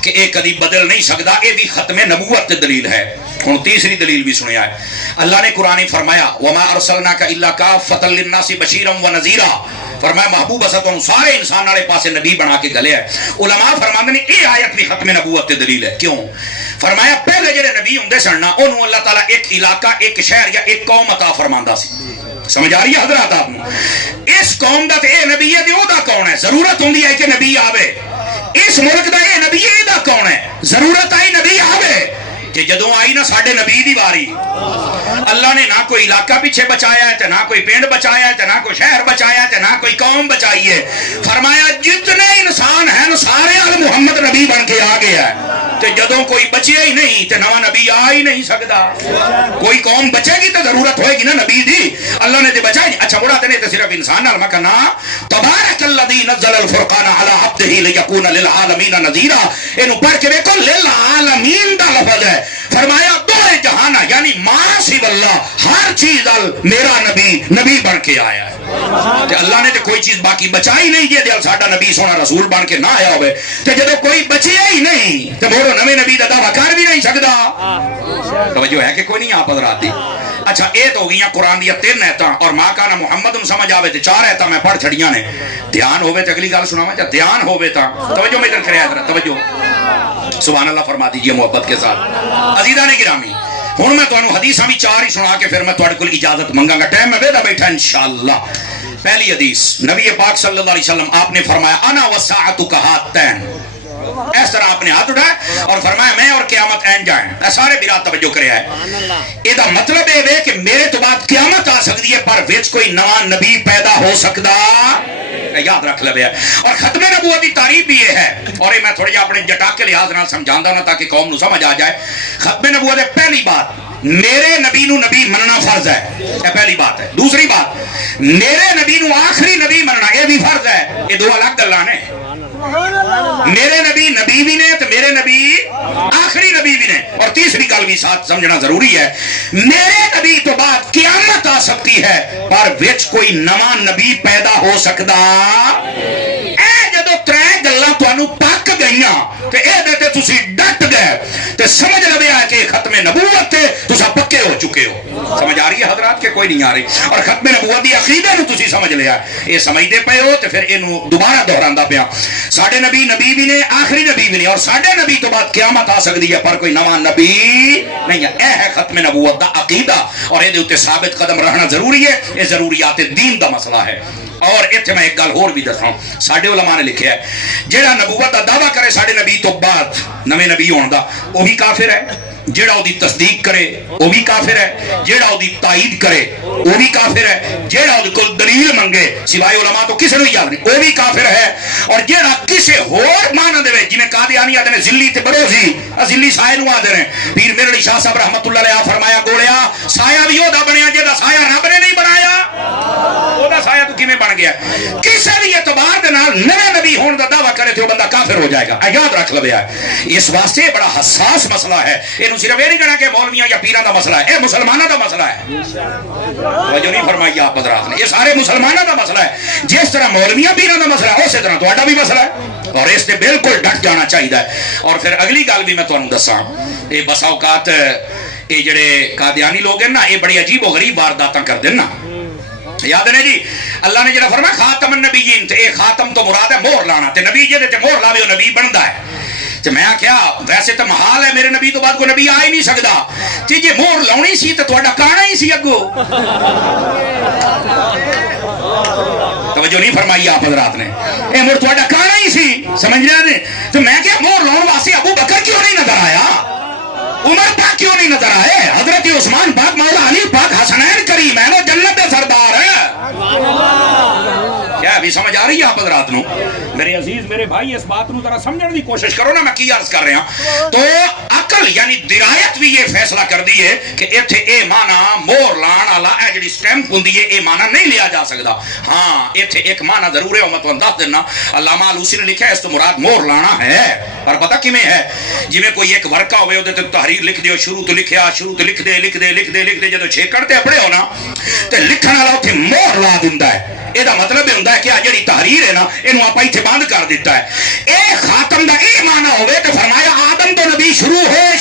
کہ یہ کدی بدل نہیں سکتا، یہ بھی ختم نبوت دلیل ہے۔ ہن تیسری دلیل بھی سنیا ہے، اللہ نے قرآن فرمایا وما ارسلناک الا کافۃ للناس بشیرا ونذیرا، فرمایا محبوب اسا تو سارے انسان والے پاسے نبی بنا کے گلے ہے. علماء فرماندے نے یہ آیت بھی ختم نبوت تے دلیل ہے. کیوں؟ فرمایا پہلے جڑے نبی ہوندے سن نا انہوں اللہ تعالیٰ ایک علاقہ ایک شہر یا ایک قوم عطا فرماندا سی. سمجھ آ رہی ہے حضرات آپ نے؟ اس قوم دا تے اے نبی ہے تے او دا کون ہے؟ ضرورت ہوندی ہے کہ نبی آوے. اس ملک دا اے نبی ہے دا کون ہے؟ ضرورت آئی نبی آوے. کہ جدوں آئی نا ساڈے نبی دی واری اللہ نے نہ کوئی علاقہ پیچھے بچایا ہے تے نہ کوئی پنڈ بچایا ہے تے نہ کوئی شہر بچایا ہے تے نہ کوئی قوم بچائی ہے. فرمایا جتنے انسان ہیں سارے ال محمد نبی بن کے آ گیا ہے. تے جدوں کوئی بچیا ہی نہیں تے نواں نبی آ ہی نہیں سکتا. کوئی قوم بچے گی تو ضرورت ہوئے گی نا نبی دی. اللہ نے تے بچائی نہیں. اچھا بڑا تے نہیں تے صرف انسان نال مکنا تبارک الذی نزل الفرقان علی عبده لیکون للعالمین نذیرا. اینو پڑھ کے دیکھو للعالمین دا لفظ ہے. فرمایا دو جہان یعنی ما سوا اللہ ہر چیز میرا نبی نبی بن کے آیا ہے. تے اللہ نے تے کوئی چیز باقی بچائی نہیں جے دل ساڈا نبی سونا رسول بن کے نہ آیا ہوئے. تے جدو کوئی بچیا ہی نہیں تے مورو نویں نبی دا دعویٰ کر بھی نہیں سکدا. توجہ ہے کہ کوئی نہیں آپ حضرات دی. اچھا یہ تو ہو گئی قرآن دیا 3 آیتاں اور ماں کا نا محمد سمجھ آوے تے 4 آیتاں میں پڑھ چھڑیاں نے. دھیان ہوئے تے اگلی گل سناواں چا دھیان ہوئے تا توجہ میں ادھر کرے حضرت توجہ سبحان اللہ فرما دیجئے محبت کے ساتھ. عزیزان گرامی ہوں میں تمہیں حدیث بھی 4 ہی سنا کے پھر میں تھوڑے کو اجازت منگا گا. ٹائم میں ویدا بیٹھا انشاءاللہ. پہلی حدیث نبی پاک صلی اللہ علیہ وسلم آپ نے فرمایا انا وساعت کہاتین. اس طرح آپ نے ہاتھ اٹھایا اور فرمایا میں اور قیامت این جائیں. سارے برات توجہ کرے ہے. یہ مطلب یہ ہے کہ میرے تو بعد قیامت آ سکتی ہے پر وچ کوئی نواں نبی پیدا ہو سکتا یاد رکھ لے. اور ختم نبوت کی تعریف بھی یہ ہے اور یہ میں تھوڑا جہا اپنے جٹا کے لحاظ نال سمجھاندا ہوں تاکہ قوم نو سمجھ آ جائے. ختم نبوت پہلی بات میرے نبی نو نبی مننا فرض ہے. یہ پہلی بات ہے. دوسری بات میرے نبی نو آخری نبی مننا یہ بھی فرض ہے. یہ دو الگ گلاں نے. میرے نبی نبی بھی نے تو میرے نبی آخری نبی بھی نے. اور تیسری گل بھی ساتھ سمجھنا ضروری ہے میرے نبی تو بعد قیامت آ سکتی ہے پر وچ کوئی نواں نبی پیدا ہو سکتا. اے جدو 3 گلاں تانوں پک گئیاں تے اے دے تے تسی ڈٹ گئے تے سمجھ لویا کہ ختم نبوت تے تساں پکے ہو چکے ہو. سمجھ آ رہی ہے حضرات کے کوئی نہیں آ رہی. اور ختم نبوت دی عقیدے نو تسی سمجھ لیا اے سمجھدے پئے ہو تے پھر اینو دوبارہ دہراندا پیا. ساڈے نبی نبی بھی نے آخری نبی بھی نے اور ساڈے نبی تو بعد قیامت آ سکتی ہے پر کوئی نواں نبی نہیں ہے. اے ہے ختم نبوت دا عقیدہ اور اے دے اوتے ثابت قدم رہنا ضروری ہے. یہ ضروریات دین دا مسئلہ ہے. اور اتنے میں ایک گل اور بھی دساں ساڈے علماء نے لکھیا ہے جیڑا نبوت دا دعویٰ کرے ساڈے نبی تو بعد نویں نبی ہون دا وہ بھی کافر ہے. جیڑا او دی تصدیق کرے وہ بھی کافر ہے. جیڑا او دی تائید کرے وہ بھی کافر ہے. جیڑا او دی کوئی دلیل منگے سوائے علماء تو کسے نو یاد نہیں وہ بھی کافر ہے. اور جیڑا کسے ہور معنی دے جویں قادیانی آدھے نے ذلی تے بروزی ذلی سائے نو آدھے نے. پیر میرے علی شاہ صاحب رحمت اللہ علیہ فرمایا گولیا سایہ بھی او دا بنیا جے دا سایہ رب نے نہیں بنایا او دا سایہ تو کیویں بن گیا. کسے بھی اعتبار دے نال نویں نبی ہون دا دعویٰ کرے تے وہ بندہ کافر ہو جائے گا. یاد رکھ لویا. اس واسطے بڑا حساس مسئلہ ہے. صرف یہ نہیں کہنا کہ مولویاں یا پیراں دا مسئلہ ہے. یہ مسلمانوں دا مسئلہ ہے. توجہ نہیں فرمائی آپ حضرات نے. یہ سارے مسلمانوں دا مسئلہ ہے. جس طرح مولویاں پیراں دا مسئلہ ہے اسی طرح تہاڈا بھی مسئلہ ہے اور اس سے بالکل ڈٹ جانا چاہیے. اور پھر اگلی گل بھی میں تانوں دساں یہ بسا اوقات یہ جڑے قادیانی لوگ ہیں نا یہ بڑی عجیب و غریب وارداتاں کر دیں نا. یاد ہے جی اللہ نے جڑا فرمایا خاتم النبیین تے اے خاتم تو مراد ہے مہر لانا تے نبی جے تے مہر لاوے او نبی بندا ہے. تے میں کیا ویسے تو محال ہے میرے نبی تو بعد کوئی نبی آ ہی نہیں سکدا. تے جے مہر لاونی سی تے تہاڈا کانا ہی سی اگو. توجہ نہیں فرمائی آپ حضرات نے. اے مہر تہاڈا کانا ہی سی سمجھ رہے نے. تو میں کیا مہر لاون واسطے ابو بکر کیوں نہیں نظر آیا عمر پاک کیوں نہیں نظر آئے حضرت عثمان پاک مولا علی پاک حسنین کریم ہے وہ جنت سردار ہے. کیا ابھی سمجھ آ رہی ہے آپ حضرات نو؟ میرے عزیز میرے بھائی اس بات نو ذرا سمجھنے کی کوشش کرو نا میں کی عرض کر رہا ہوں. تو عقل یعنی درایت بھی یہ فیصلہ کر دی ہے کہ ایتھے اے مانا مور لان والا اے جڑی سٹیمپ ہوندی ہے اے مانا نہیں لیا جا سکدا. ہاں ایتھے ایک مانا ضرور ہے میں تانوں دس دینا. علامہ آلوسی نے لکھا ہے اس تو مراد مور لانا ہے پر پتہ کیویں ہے جویں کوئی ایک ورقہ ہوے اودے تے تحریر لکھ دیو شروع تو لکھیا شروع تو لکھ دے جدوں چھیکڑ تے اپڑے ہو نا تے لکھن والا اوتھے مور لا دیندا ہے. یہ مطلب یہ ہوتا ہے کہ آ جڑی تحریر ہے نا یہ آپ اتنے بند کر دیتا ہے. اے خاتم دا اے معنی ہوئے تو فرمایا آدم تو نبی شروع ہوئے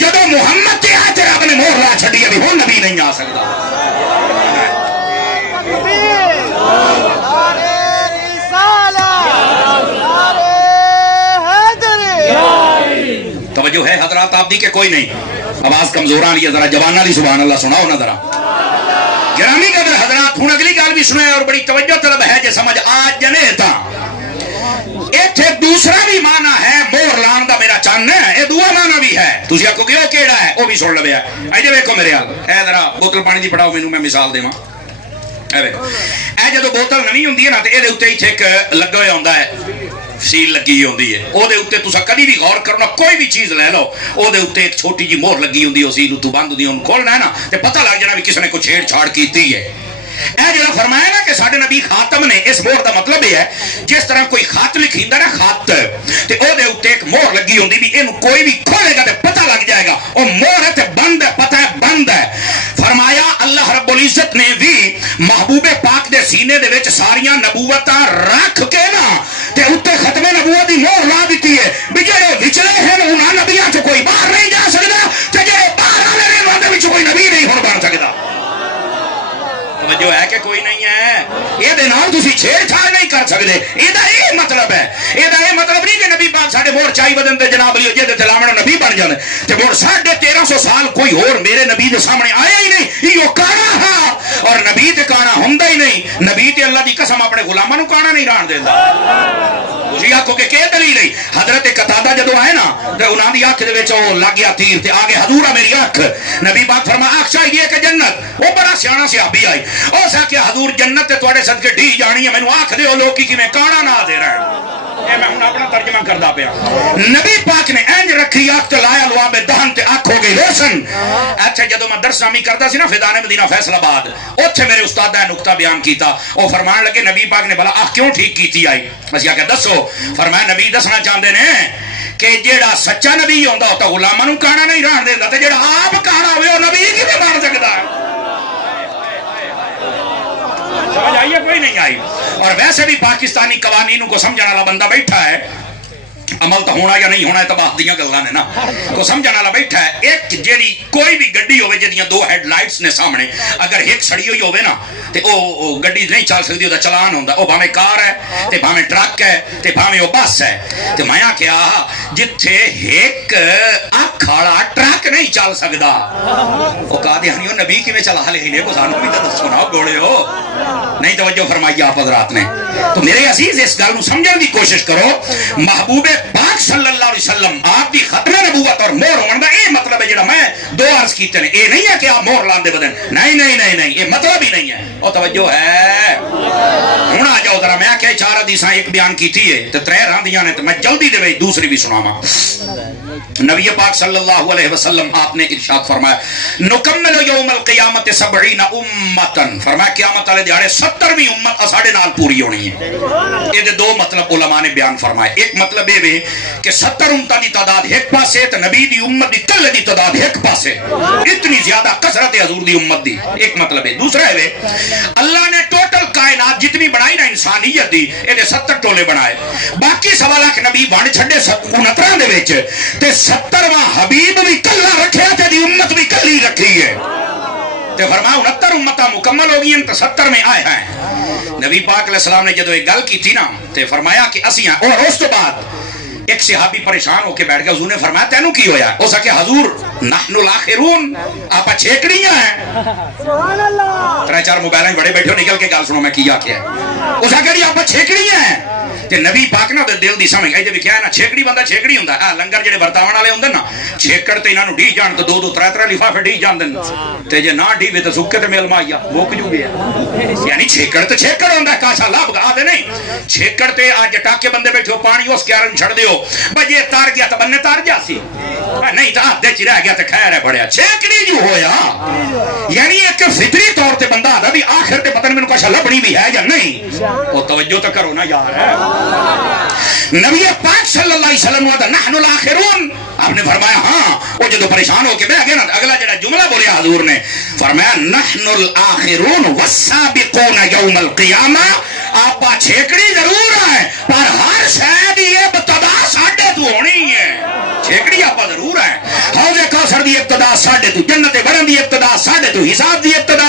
جدو محمد تے آتے رب نے مہر لا چھڈی ابھی ہوں نبی نہیں آ سکتا. توجہ ہے حضرات آپ دی کہ کوئی نہیں؟ آواز کمزور آ رہی ہے، ذرا جوانہ دی سبحان اللہ سناؤ نا ذرا گرامی قدر حضرات. ہوں اگلی گل بھی سنیں اور بڑی توجہ طلب ہے جے سمجھ آج جنے تا ایتھے دوسرا بھی معنی ہے مور لان دا میرا چن ہے، یہ دعا معنی بھی ہے. تسی آکھو گے وہ کیڑا ہے، وہ بھی سن لویا. ایجے ویکھو میرے حال اے ذرا بوتل پانی دی پڑھاؤ مینوں، میں مثال دیواں. اے ویکھو اے جدوں بوتل نویں ہوندی ہے نا تے اے دے اوتے ایتھے ایک لگا ہویا ہوندا ہے، سیل لگی ہوندی ہے. او دے اوتے تساں کدی بھی غور کرنا، کوئی بھی چیز لے لو او دے اوتے ایک چھوٹی جی مہر لگی ہوندی ہے، سیل اتوں بند ہوندی ہے. اون کھولنا ہے نا تے پتہ لگ جانا بھی کس نے کوئی چھیڑ چھاڑ کیتی ہے. اے جڑا فرمایا نا کہ ساڈے نبی خاتم نے، اس مہر دا مطلب یہ ہے جس طرح کوئی خط لکھیندا نا خط تے او دے اوتے ایک مہر لگی ہوندی بھی اینو کوئی بھی کھولے گا تے پتہ لگ جائے گا او مہر ہے تے بند ہے، پتہ ہے بند ہے. فرمایا اللہ رب العزت نے بھی محبوب پاک دے سینے دے وچ ساریاں نبوتاں رکھ کے نا تے اوتے ختم نبوت دی مہر لا دتی ہے بھی جڑے وچلے ہیں انہاں نبیاں چ کوئی باہر نہیں جا سکدا تے جڑے باہر والے نے انہاں دے وچ کوئی نبی نہیں ہن بن سکدا. جو ہے کہ کوئی نہیں ہے، یہ دے نال تسی چھیڑ چھاڑ نہیں کر سکتے. یہ مطلب ہے، یہ مطلب نہیں کہ نبی پاک ساڈے مور چائی بدن تے جناب علی جے تے لاویں نبی بن جاندے تے مور 1350 سال کوئی اور میرے نبی دے سامنے آیا ہی نہیں. یہ کانا ہا اور نبی تے کانا ہوندا ہی نہیں. نبی تے اللہ دی قسم اپنے غلاماں نو کانا نہیں رہن دیندا. تسی آکھو کہ کی دلیل ہے؟ حضرت قتادہ جدوں آئے نا تے انہاں دی اکھ دے وچ او لگ گیا تیر تے آگے حضور میری اکھ. نبی پاک فرمایا اکھ چاہیے کہ جنت؟ وہ بڑا سیاںا صحابی آئی او سا کہ حضور جنت تے تواڈے صدقے ڈھی جانی ہے، مینوں آکھ دیو لوکی کیویں کانا نہ دے رہے ہیں. اے میں ہن اپنا ترجمہ کردا پیا. نبی پاک نے انج رکھی اکھ تے لایا لواب دہن تے اکھ ہو گئی روشن. اچھا جدوں میں درس نامی کردا سی نا فیضان مدینہ فیصل آباد، اوتھے میرے استاد نے نقطہ بیان کیتا. او فرمان لگے نبی پاک نے بھلا اکھ کیوں ٹھیک کیتی آئی؟ اسی آکھیا دسو. فرمایا نبی دسنا چاہندے نے کہ جیڑا سچا نبی ہوندا او تے غلاماں نوں کانا نہیں رہن دیندا تے جیڑا آپ کانا ہوے او نبی کیویں بن سکدا ہے؟ سمجھ آئی ہے کوئی نہیں آئی؟ اور ویسے بھی پاکستانی قوانینوں کو سمجھنے والا بندہ بیٹھا ہے، عمل تو ہونا یا نہیں ہونا ہے تو بات دیاں گلاں نے نا، کو سمجھنے والا بیٹھا ہے. ایک جیڑی کوئی بھی گڈی ہوے جدیاں دو ہیڈ لائٹس نے سامنے، اگر ایک سڑی ہوئی ہوے نا تے او گڈی نہیں چل سکدی، او دا چلان ہوندا. او بھاویں کار ہے تے بھاویں ٹرک ہے تے بھاویں او بس ہے. تے میں آکھیا جتھے ایک اکھ والا ٹرک نہیں چل سکدا او قادیانیو نبی کیویں چلا لے نے؟ کو سانوں بھی تے دسو نا گوڑے ہو. نہیں توجہ فرمائی آپ حضرات نے. تو میرے عزیز اس گل نو سمجھن دی کوشش کرو. محبوب پاک صلی اللہ علیہ وسلم آپ دی ختم نبوت اور مہر ہون دا اے مطلب ہے جڑا میں دو عرض کیتے نے. اے نہیں ہے کہ آپ مہر لاندے بدن، نہیں نہیں نہیں نہیں، یہ مطلب ہی نہیں ہے. او توجہ ہے. ہن آ جاؤ ذرا. میں کہ چار حدیثاں ایک بیان کیتی ہے تے ترے راندیاں نے تے میں جلدی دے وچ دوسری بھی سناواں. نبی پاک صلی اللہ علیہ وسلم آپ نے ارشاد فرمایا نکمل یوم القیامت 70 امتن. فرمایا قیامت والے دیہاڑے 70ویں امت ساڈے نال پوری ہونی ہے. یہ دو مطلب علماء نے بیان فرمائے. ایک مطلب یہ کہ 70 امتاں دی تعداد ایک پاسے تے نبی دی امت دی کلے دی تعداد ایک پاسے. اتنی زیادہ کثرت ہے حضور دی امت دی. ایک مطلب ہے. دوسرا ہے اللہ نے ٹوٹل کائنات جتنی بنائی نا انسانیت دی اے 70 ٹولے بنائے. باقی 1.25 لاکھ نبی ونڈ چھڈے 69 دے وچ تے 70واں حبیب بھی کلا رکھیا تے دی امت بھی کلی رکھی ہے. تے فرمایا 69 امتاں مکمل ہو گئی تے 70 میں آئے ہیں. نبی پاک علیہ السلام نے جدو ایک گل کی تھی نا تے فرمایا کہ اسی ہیں. اور اس تو بعد ایک صحابی پریشان ہو کے بیٹھ گیا. حضور نے فرمایا تینوں کی ہویا؟ اس کہ حضور نحن الاخرون، آپ چھیکڑیاں ہیں. سبحان اللہ. 3-4 موبائل بڑے بیٹھے ہو، نکل کے گل سنو میں کیا کیا ہے. اس کہ آپ چھیکڑیاں ہیں. تے نبی پاک نا دل دی سمجھ آئی تے وکھیا نا چھیکڑی بندہ چھیکڑی ہوندا ہے. لنگر جڑے ورتاون والے ہوندے نا چھیکڑ تے انہاں نو ڈھی جان تے 2-2 3-3 لفافے ڈھی جاندے تے جے نہ ڈھیوے تے سکے تے میل مایا مک جو گیا. یعنی چھیکڑ تے چھیکڑ ہوندا ہے. کاشا لب گا دے نہیں چھیکڑ تے اج ٹاکے بندے بیٹھے ہو پانی اس کیارن چھڑ دیو بھئی یہ تار گیا تے بننے تار جاسی نہیں تے آدھے چ رہ گیا تے خیر ہے بڑیا. چھیکڑی جو ہویا یعنی ایک فطری طور تے بندہ آدا بھی آخر تے پتہ نہیں مینوں کاشا لبنی بھی ہے یا نہیں. او توجہ تے کرو نا یار. نبی پاک صلی اللہ علیہ وسلم نے نحن الاخرون آپ نے فرمایا ہاں. وہ جدو پریشان ہو کے بیٹھ گیا نا اگلا جڑا جملہ بولیا حضور نے فرمایا نحن الاخرون والسابقون یوم القیامہ. آپ چھیکڑی ضرور ہیں پر ہر شے دی ابتدا ساڈے تو ہونی ہے. چھیکڑی آپ ضرور ہیں. حوض کوثر دی ابتدا ساڈے تو، جنت بڑن دی ابتدا ساڈے تو، حساب دی ابتدا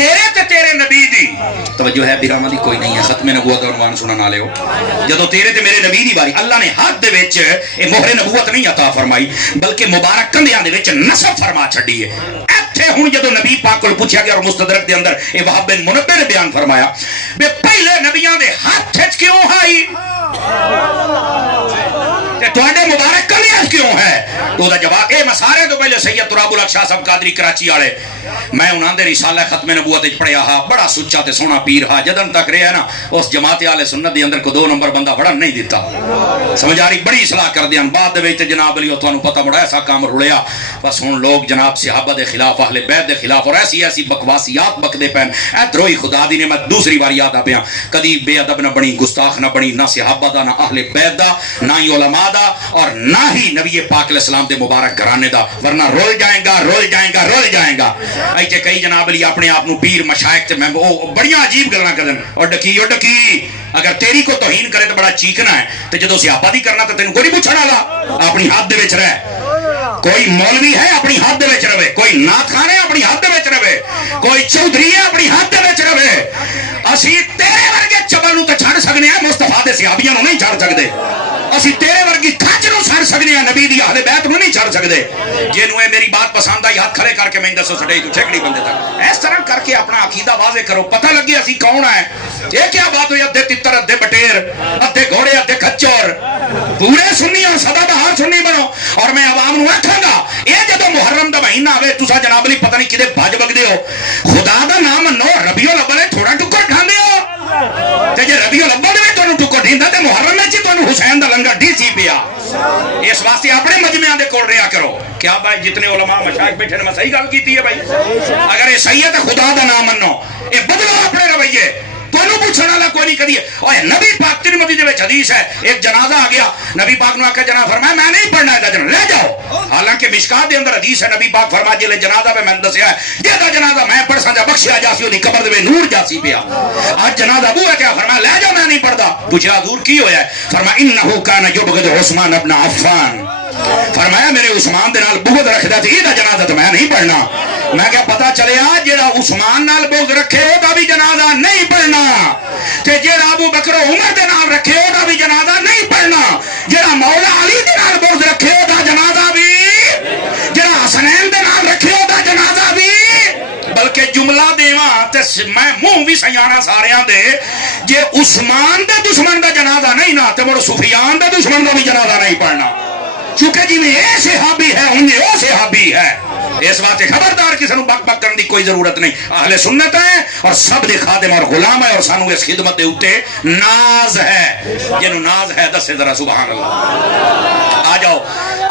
میرے تے تیرے نبی دی توجہ ہے بیراما دی کوئی نہیں ہے ختم نبوت اور عنوان سنن والے ہو جدوں تیرے تے میرے نبی دی باری اللہ نے ہاتھ دے وچ اے مہر نبوت نہیں عطا فرمائی بلکہ مبارک کندیاں دے وچ نسب فرما چھڈی ہے ایتھے ہن جدوں نبی پاک کول پوچھا گیا اور مستدرک دے اندر اے وہاب بن منبہ نے بیان فرمایا بے پہلے نبیاں دے ہاتھ وچ کیوں آئی تواڈے مبارک کلیاں کیوں ہے تو دا جواب اے میں سارے تو پہلے سید تراب الحق شاہ صاحب قادری کراچی والے میں انہاں دے رسالہ ختم نبوت وچ پڑھیا ہا بڑا سچا تے سونا پیر ہا جدن تک رہیا نا اس جماعت اہل سنت دے اندر کو 2 نمبر بندہ پڑھن نہیں دیتا سمجھ آ رہی بڑی اصلاح کر دیاں بعد دے وچ جناب علی تانوں پتہ بڑا ایسا کام رلیا بس ہن لوگ جناب صحابہ دے خلاف اہل بیت دے خلاف اور ایسی بکواسیات بکدے پین اے دروئی خدا دی نعمت دوسری بار یاد آ پیاں کدی بے ادب نہ بنی گستاخ نہ بنی نہ صحابہ دا نہ اہل بیت دا نہ ہی علماء دا اور نہ ہی نبی پاک علیہ السلام دے مبارک گھرانے دا ورنہ رول جائیں گا ایتھے کئی جناب علی اپنے آپ نو پیر مشائخ تے بڑی عجیب گلاں کردن اور ڈکی اگر تیری کو توہین کرے تو بڑا چیکنا ہے تے جدوں صحابہ دی کرنا تے تینوں کوئی نہیں پوچھن والا اپنی ہاتھ دے وچ رہ کوئی مولوی ہے اپنی ہاتھ دے وچ رہے کوئی نعت خان ہے اپنی ہاتھ دے وچ رہے کوئی چودھری ہے اپنی ہاتھ دے وچ رہے اسی تیرے ورگے چبل نو تے چھڑ سکنے ہیں مصطفیٰ دے صحابیاں نو نہیں چھڑ سکدے اسی تیرے ورگی کھج نو چھڑ سکنے ہیں نبی دی اہل بیت نو نہیں چھڑ سکدے جنوں اے میری بات پسند آئی ہاتھ کھڑے کر کے میں دسو سٹے تو چھکڑی بندے تک اس طرح کر کے اپنا عقیدہ واضح کرو پتہ لگے اسی کون ہے یہ کیا بات ہوئی ادھے تتر ادھے بٹیر ادھے گھوڑے ادھے کھچور پورے سنی اور سدا بہار سنی بنو اور میں عوام نو آکھاں گا اے جدوں محرم دا مہینہ آوے تساں جناب علی پتہ نہیں کدے بھج بگدے ہو خدا دا نام منو ربیع الاول تھوڑا ٹکر کھاندے ہو تے جے ربیع الاول وچ تانوں ٹکر دیندا تے محرم وچ تانوں حسین دا لنگر ڈی سی پیا اس واسطے اپنے مجمعیاں دے کول رہیا کرو کیا بھائی جتنے علماء مشائخ بیٹھے نے میں صحیح گل کیتی ہے بھائی اگر یہ صحیح ہے تو خدا دا نام منو اے بدلو اپنے رویے تانوں پوچھن والا کوئی نہیں کدی اوے نبی پاک ترمذی دے وچ حدیث ہے ایک جنازہ آ گیا نبی پاک نو آکھیا جناب فرمایا میں نہیں پڑھنا ہے جنازہ لے جاؤ حالانکہ مشکات دے اندر حدیث ہے نبی پاک فرمایا جے جنازہ پہ میں دسیا ہے جے دا جنازہ میں پڑھ سا بخشیا جاسی اودی قبر دے نور جاسی پیا اج جنازہ ابو ہے کیا فرمایا لے جاؤ میں نہیں پڑھدا پوچھا حضور کی ہویا ہے فرمایا انه کان یبغض عثمان ابن عفان فرمایا میرے عثمان دے نال بغض رکھدا تے ایدا جنازہ تو میں نہیں پڑھنا میں کیا پتہ چلیا جیڑا عثمان نال بغض رکھے او دا بھی جنازہ نہیں پڑھنا تے جیڑا ابو بکر و عمر دے نال رکھے او دا بھی جنازہ نہیں پڑھنا جیڑا مولا علی دے نال بغض رکھے او دا جنازہ بھی جیڑا حسنین دے نال رکھے او دا جنازہ بھی بلکہ جملہ دیواں تے میں منہ بھی سیاںا ساریاں دے جے عثمان دے دشمن دا جنازہ نہیں نا تے مڑ سفیان دے دشمن دا بھی جنازہ نہیں پڑھنا چونکہ جی میں اے صحابی ہے انہیں او صحابی ہے اس بات خبردار کسی نو بک بک کرنے دی کوئی ضرورت نہیں اہل سنت ہے اور سب دے خادم اور غلام ہے اور سانو اس خدمت دے اوتے ناز ہے جنو ناز ہے دس سے ذرا سبحان اللہ آ جاؤ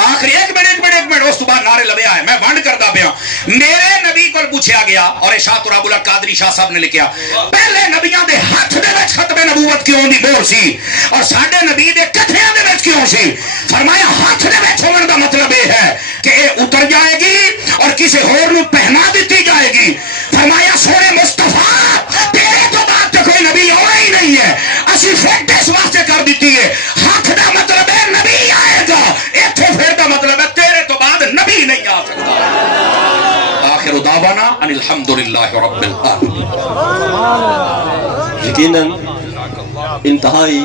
آخری ایک منٹ اس تو بعد نعرے لویا ہے میں ونڈ کردا پیا میرے نبی کو پوچھا گیا اور شاہ تراب الحق قادری شاہ صاحب نے لکھیا پہلے نبیاں دے ہاتھ دے وچ ختم نبوت کیوں دی مہر سی اور ساڈے نبی دے کتھیاں دے وچ کیوں سی فرمایا ہاتھ دے وچ ہون دا مطلب یہ ہے کہ اے اتر جائے گی اور کسی اور نو پہنا دیتی جائے گی فرمایا سونے مصطفیٰ تیرے تو بعد تو کوئی نبی اور ہی نہیں ہے اسی فٹ اس واسطے کر دیتی ہے ہاتھ دا مطلب ہے نبی آئے گا ایتھے پھر دا مطلب ہے تیرے تو بعد نبی نہیں آ سکتا آخر دعوانا ان الحمدللہ رب العالمین یقیناً انتہائی